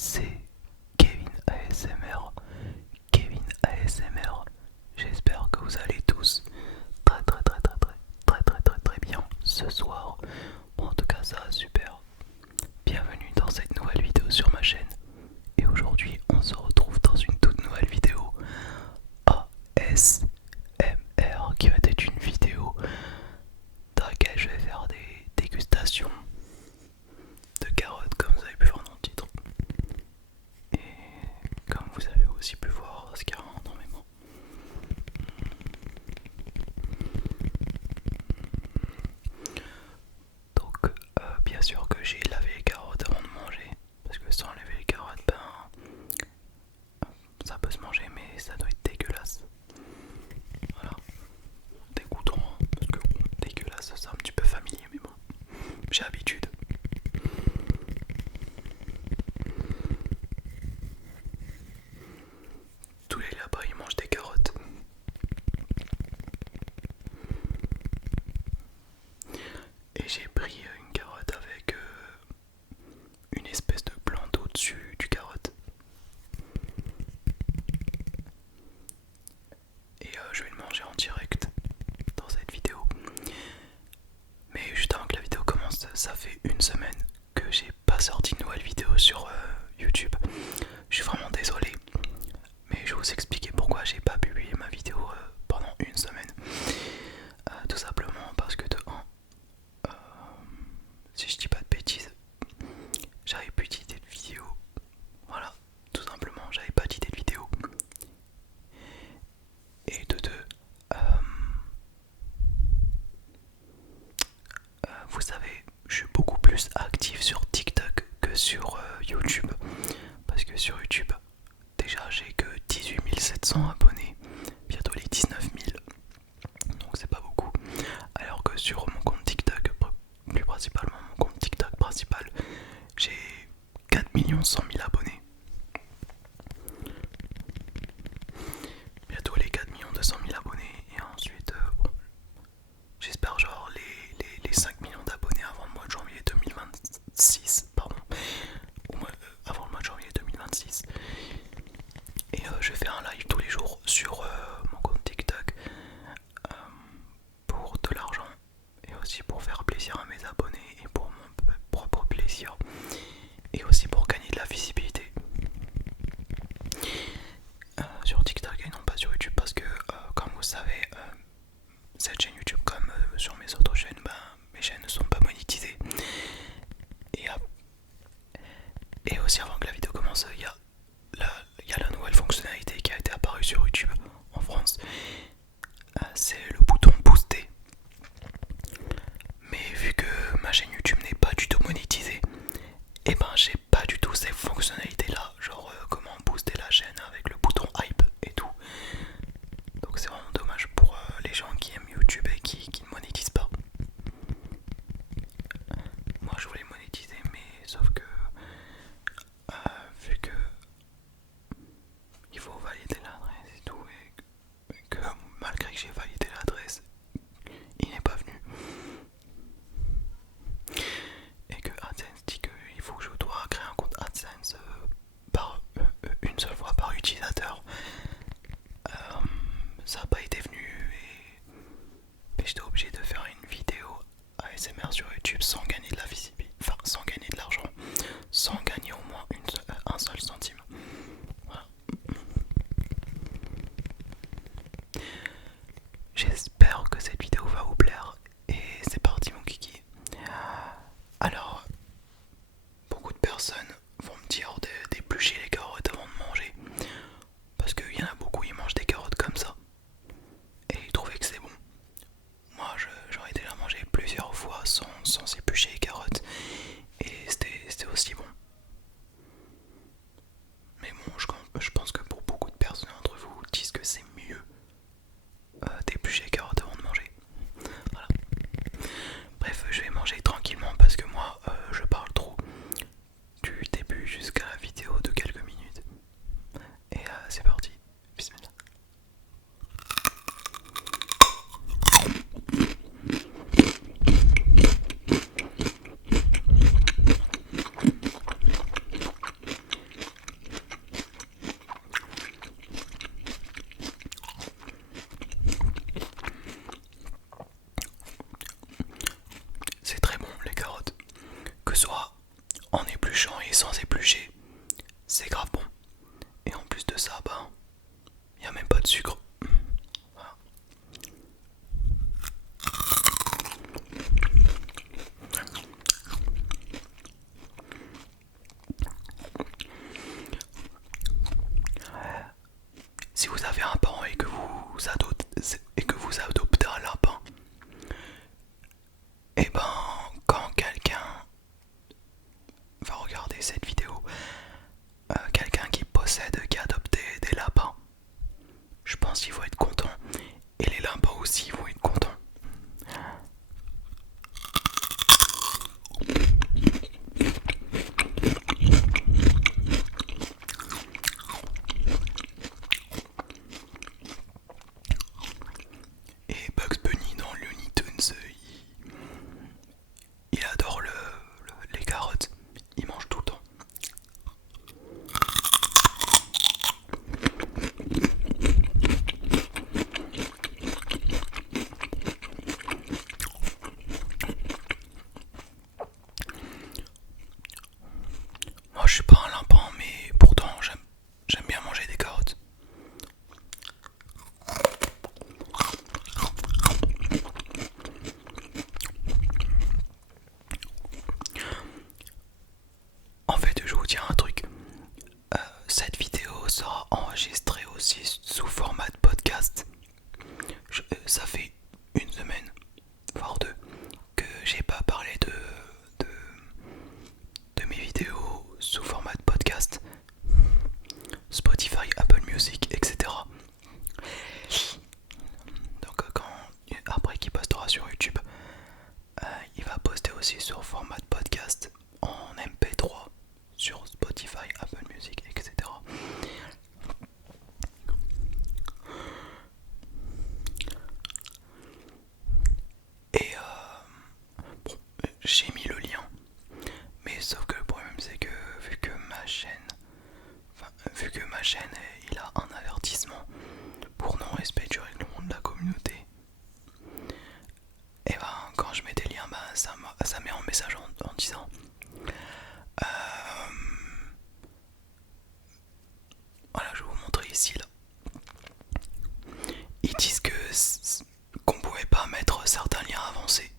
c'est Kevin ASMR. Kevin ASMR. J'espère que vous allez tous très bien ce soir. En tout cas, ça va super. Bienvenue dans cette nouvelle vidéo sur ma chaîne. Et aujourd'hui, on se retrouve dans une toute nouvelle vidéo ASMR qui va être une vidéo dans laquelle je vais faire des dégustations de carottes, comme vous avez pu voir dans le titre. Et comme vous avez aussi pu voir, parce qu'il y a énormément. Donc, bien sûr que j'ai lavé les carottes avant de manger, parce que sans laver les carottes, ça peut se manger, mais ça doit être dégueulasse. Voilà, dégoûtant, hein, parce que bon, dégueulasse, c'est un petit peu familier, mais bon, j'ai l'habitude. Tous les là-bas ils mangent des carottes. Et j'ai pris une carotte avec une espèce de plante au-dessus du carotte. Et je vais le manger en direct dans cette vidéo. Mais juste avant que la vidéo commence, ça fait une semaine que j'ai pas sorti de nouvelle vidéo sur YouTube. Je suis vraiment désolé, mais je vais vous expliquer pourquoi j'ai pas publié ma vidéo pendant une semaine. Tout simplement parce que de 1, si je dis pas de bêtises, j'avais plus d'idées de vidéo. Voilà, tout simplement, j'avais pas d'idée de vidéo. Et de 2, vous savez, je suis beaucoup plus actif sur TikTok que sur YouTube. Parce que sur YouTube, déjà j'ai que 18 700 abonnés, bientôt les 19 000. Donc c'est pas beaucoup. Alors que sur mon compte TikTok, plus principalement mon compte TikTok principal, j'ai 4 100 000 abonnés. Bientôt les 4 200 000 abonnés. Et ensuite, bon, j'espère genre les 5 millions d'abonnés avant le mois de janvier 2026. Pardon. Avant le mois de janvier 2026. Et je vais faire un live tous les jours sur mon compte TikTok pour de l'argent et aussi pour faire plaisir à mes abonnés et pour mon propre plaisir et aussi pour gagner de la visibilité sur TikTok et non pas sur YouTube parce que comme vous savez cette chaîne YouTube comme sur mes autres chaînes, mes chaînes ne sont pas monétisées et, et aussi avant que la vidéo commence il y a la nouvelle fonctionnalité qui a été apparue sur YouTube en France, c'est le bouton booster. Mais vu que ma chaîne YouTube n'est pas du tout monétisée, et j'ai pas du tout ces fonctionnalités là, genre comment booster la chaîne avec le bouton hype et tout. Donc c'est vraiment dommage pour les gens qui aiment YouTube et qui ne monétisent pas. Moi je voulais monétiser mais sauf que vu que il faut valider l'adresse et tout et que malgré que j'ai validé l'adresse, il n'est pas venu. Et que AdSense dit qu'il faut que je dois créer un compte AdSense une seule fois par utilisateur. Ça n'a pas été venu et j'étais obligé de faire une vidéo ASMR sur YouTube sans gagner de la visibilité, enfin sans gagner de l'argent, sans gagner au moins un seul centime. Voilà. J'espère que cette vidéo va vous plaire et c'est parti mon kiki. Alors, beaucoup de personnes vont me dire d'éplucher les carottes avant de manger parce qu'il y en a beaucoup, ils mangent des carottes comme ça et ils trouvaient que c'est bon. Moi j'aurais déjà mangé plusieurs fois sans éplucher les carottes et c'était aussi bon. Mais bon, je pense que pour beaucoup de personnes d'entre vous disent que c'est mieux d'éplucher les carottes avant de manger. Voilà. Bref, je vais manger tranquillement parce que moi je parle trop du début jusqu'à la alléchant et sans éplucher. C'est grave bon. Et en plus de ça, bah, il n'y a même pas de sucre. Voilà. Si vous avez un pan et que vous adoptez un lapin, et ben quand quelqu'un va regarder cette vidéo, quelqu'un qui a adopté des lapins, je pense qu'il faut être content. Et les lapins aussi vont être contents. Et Bugs Bunny dans Looney Tunes, il adore les carottes. Il mange tout le temps. Moi je suis pas un lapin, mais pourtant j'aime bien manger des carottes. En fait, je vous dis un truc. Cette vidéo sera enregistrée aussi sous format de podcast. Ça fait une semaine, voire deux, que j'ai pas parlé de mes vidéos sous format de podcast. Spotify, Apple Music, etc. Donc après qu'il postera sur YouTube, il va poster aussi sur format de podcast en MP3 sur Spotify, Apple Music, etc. Et bon, j'ai mis le lien, mais sauf que le problème c'est que vu que ma chaîne il a un avertissement pour non-respect du règlement de la communauté, et ben quand je mets des liens, ça met en message en disant voilà, je vais vous montrer ici là. Ils disent qu'on pouvait pas mettre certains liens avancés.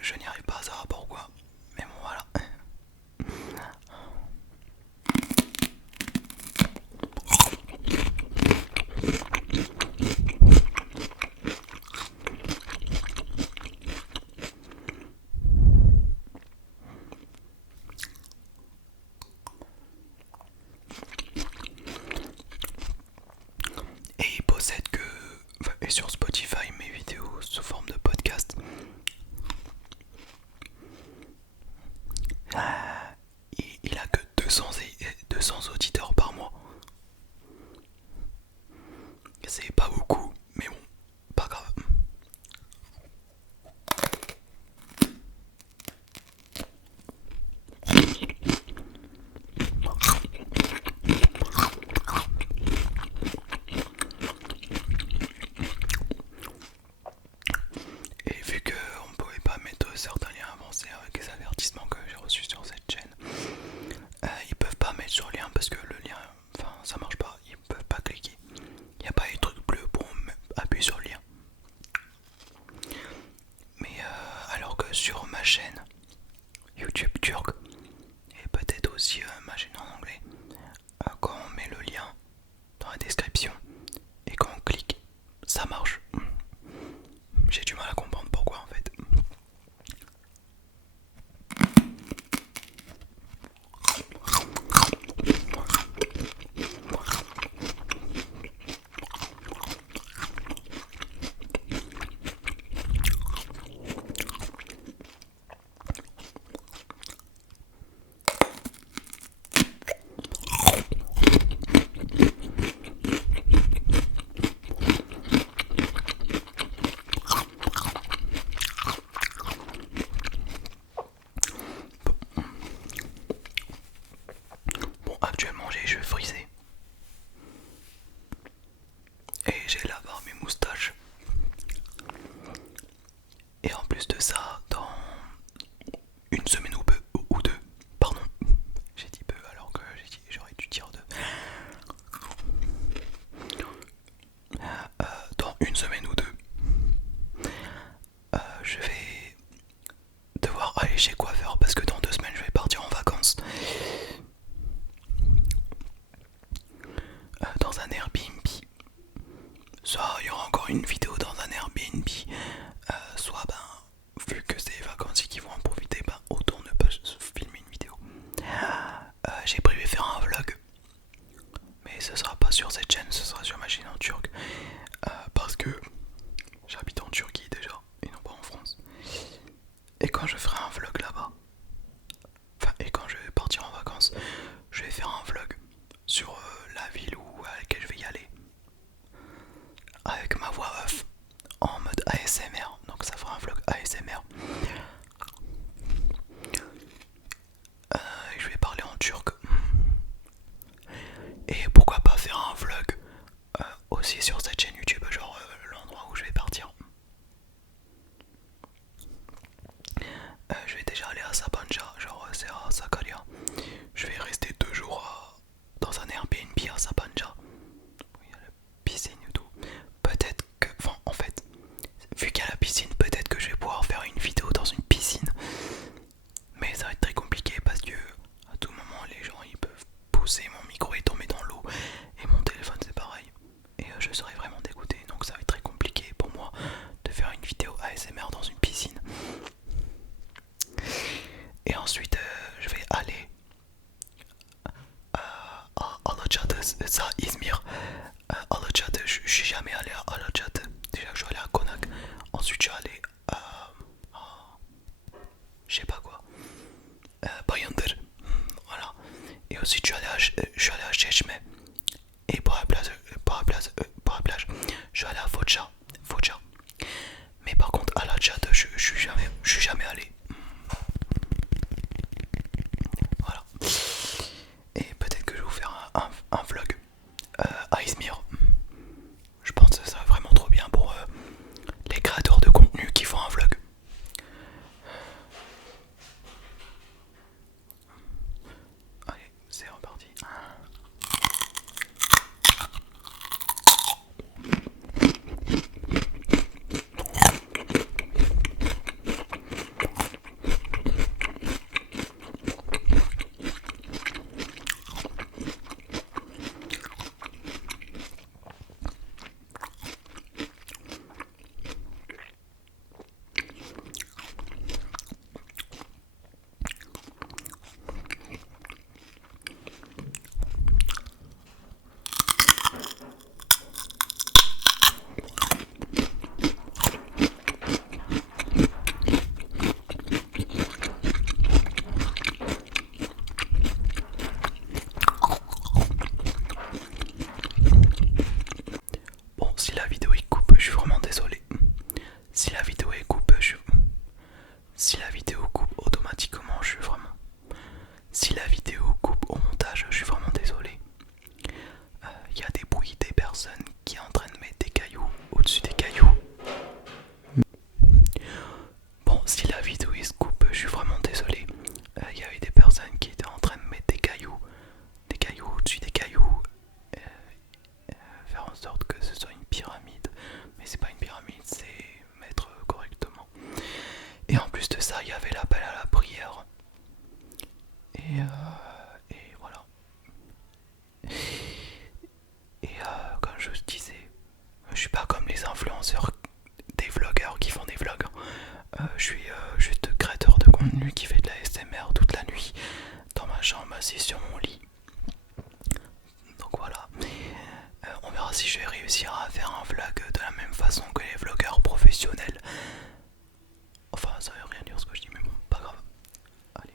Je n'y arrive pas à savoir pourquoi, mais bon voilà. Et il possède et sur Spotify mes vidéos sous forme de podcast. Il a que 200 auditeurs par mois. C'est pas beaucoup, mais bon, pas grave. Et vu qu'on pouvait pas mettre certains liens avancés avec les avertissements que j'ai reçus sur cette chaîne, ils peuvent pas mettre sur lien parce que le lien, enfin ça marche pas, ils peuvent pas cliquer. Il n'y a pas les trucs bleus pour appuyer sur le lien. Mais alors que sur ma chaîne YouTube turc, et peut-être aussi ma chaîne en anglais, quand on met le lien dans la description et quand on clique, ça marche. J'ai du mal à comprendre pourquoi en fait. Bon, actuellement j'ai les cheveux frisés. Et j'ai la barbe et moustache. Et en plus de ça, dans une semaine ou deux, aussi je suis allé à Chechmé. Et pour la plage, je suis allé à Focha. Mais par contre à la Tchad je suis jamais allé. Voilà. Et peut-être que je vais vous faire un vlog à Izmir. Je pense que ça serait vraiment trop bien pour les créateurs de contenu qui font un vlog. Allez, c'est reparti. Bon, si la vidéo est coupe, je suis vraiment désolé. Si la vidéo est coupe, si la vidéo coupe automatiquement, je suis vraiment. Si la vidéo coupe au montage, je suis vraiment désolé. Il y a des bruits des personnes qui sont en train de mettre des cailloux au-dessus des cailloux. Bon, si la vidéo est coupe, je suis vraiment désolé. Il y avait des personnes qui étaient en train de mettre des cailloux au-dessus des cailloux. Faire en sorte que ce soit une pyramide, mais c'est pas une pyramide, c'est mettre correctement. Et en plus de ça, il y avait l'appel à la prière. Et voilà. Et comme je vous disais, je suis pas comme les influenceurs, des vlogueurs qui font des vlogs. Je suis juste créateur de contenu qui fait de la SMR toute la nuit dans ma chambre assis sur mon lit. Donc voilà. On verra si je vais réussir à faire un vlog de la même façon que les vlogueurs professionnels. Enfin, ça veut rien dire ce que je dis, mais bon, pas grave. Allez.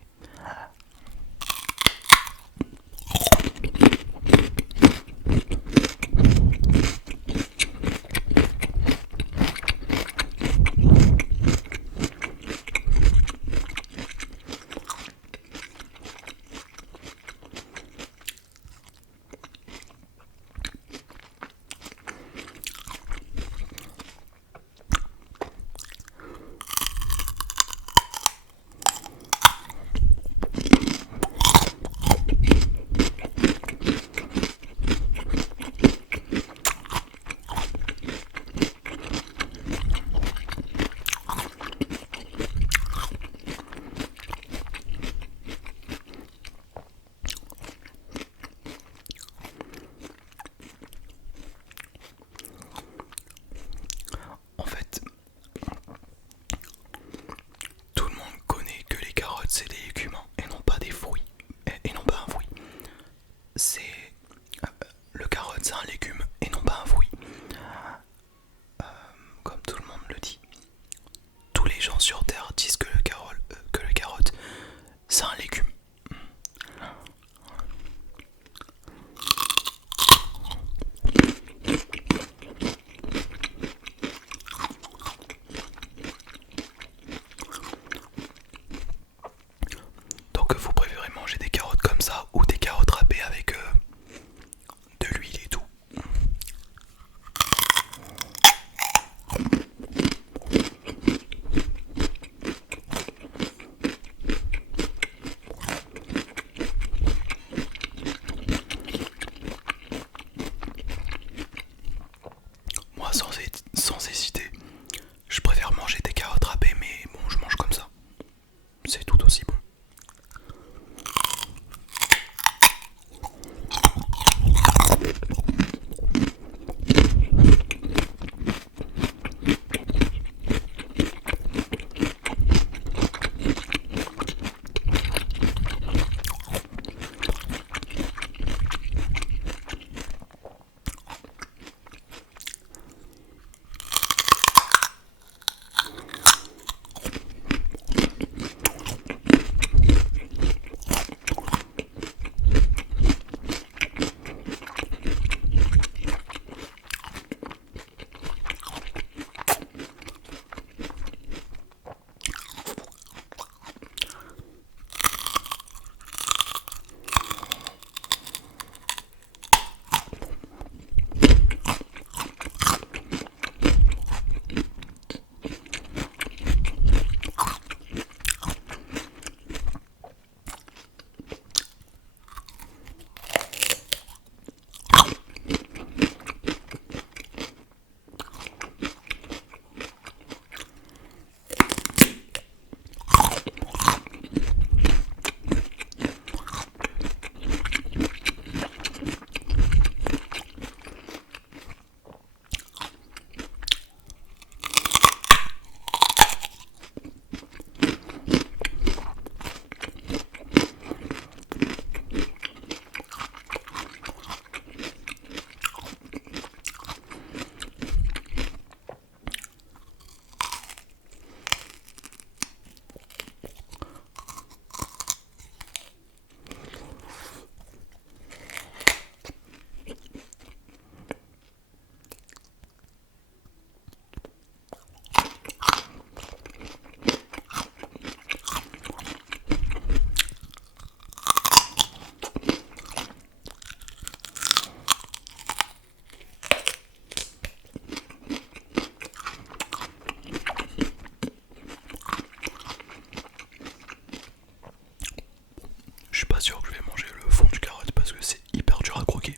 je suis pas sûr que je vais manger le fond du carotte parce que c'est hyper dur à croquer.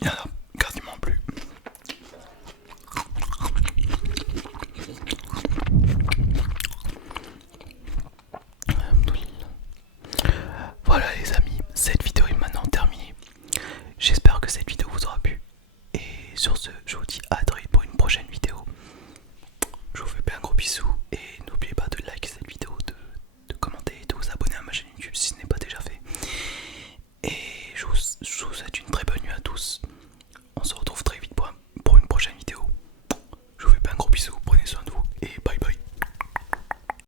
Il y en a quasiment plus. Voilà les amis, cette vidéo est maintenant terminée. J'espère que cette vidéo vous aura plu. Et sur ce, je vous dis à très vite pour une prochaine vidéo. Je vous fais plein de gros bisous et n'oubliez pas de liker cette vidéo, de commenter et de vous abonner à ma chaîne YouTube si ce n'est pas déjà fait. Et je vous souhaite une très bonne nuit à tous. On se retrouve